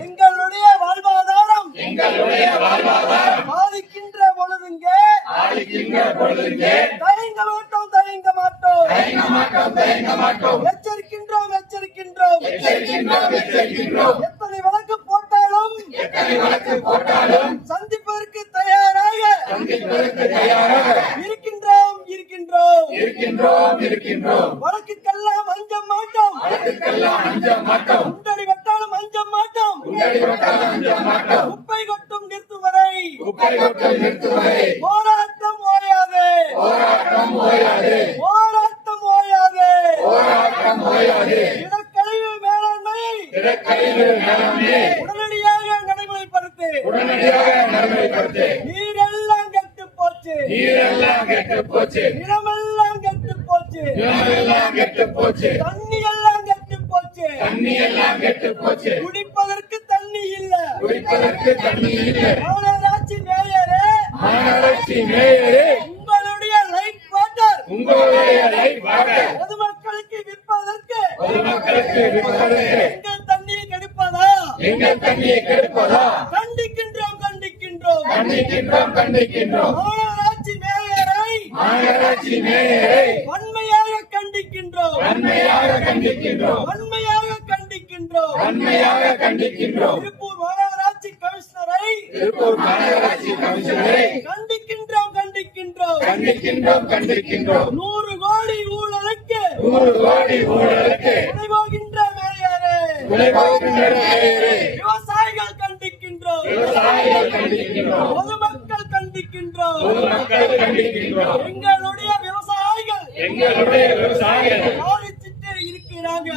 எங்களுடைய வாழ்வாதாரம் பாதிக்கின்ற பொழுதுங்கே தயங்க மாட்டோம் எச்சரிக்கின்றோம் எத்தனை வழக்கு போட்டாலும் சந்திப்பதற்கு தயாராக இருக்கின்றோம் வழக்குக்கெல்லாம் அஞ்சம் மாட்டோம் உண்டடி வட்டாலும் அஞ்சம் மாட்டோம் குப்பை கொட்டும் நிறுத்தும் வரை போராட்டம் ஓயாதே இடக்கழிவு மேலாண்மை உடனடியாக நடைமுறைப்படுத்து நீரெல்லாம் கெட்டு போச்சு நிலமெல்லாம் கெட்டு போச்சு தண்ணி எல்லாம் கெட்டு போச்சு குடிப்பதற்கு தண்ணி இல்ல மாநகராட்சி மேயரே உங்களுடைய லைட் வாட்டர் பொதுமக்களுக்கு விற்பதற்கு எங்கள் தண்ணியை கெடுப்பதா கண்டிக்கின்றோம் மாநகராட்சி மேயரை வன்மையாக கண்டிக்கின்றோம் திருப்பூர் மாநகராட்சி கமிஷனரை கண்டிக்கின்றோம் 100 கோடி ஊழலுக்கு விளைவாகின்ற மேயரே விவசாயிகள் கண்டிக்கின்றோம் பொதுமக்கள் கண்டிக்கின்றோம் எங்களுடைய விவசாயிகள் பாதிச்சுட்டு இருக்கிறாங்க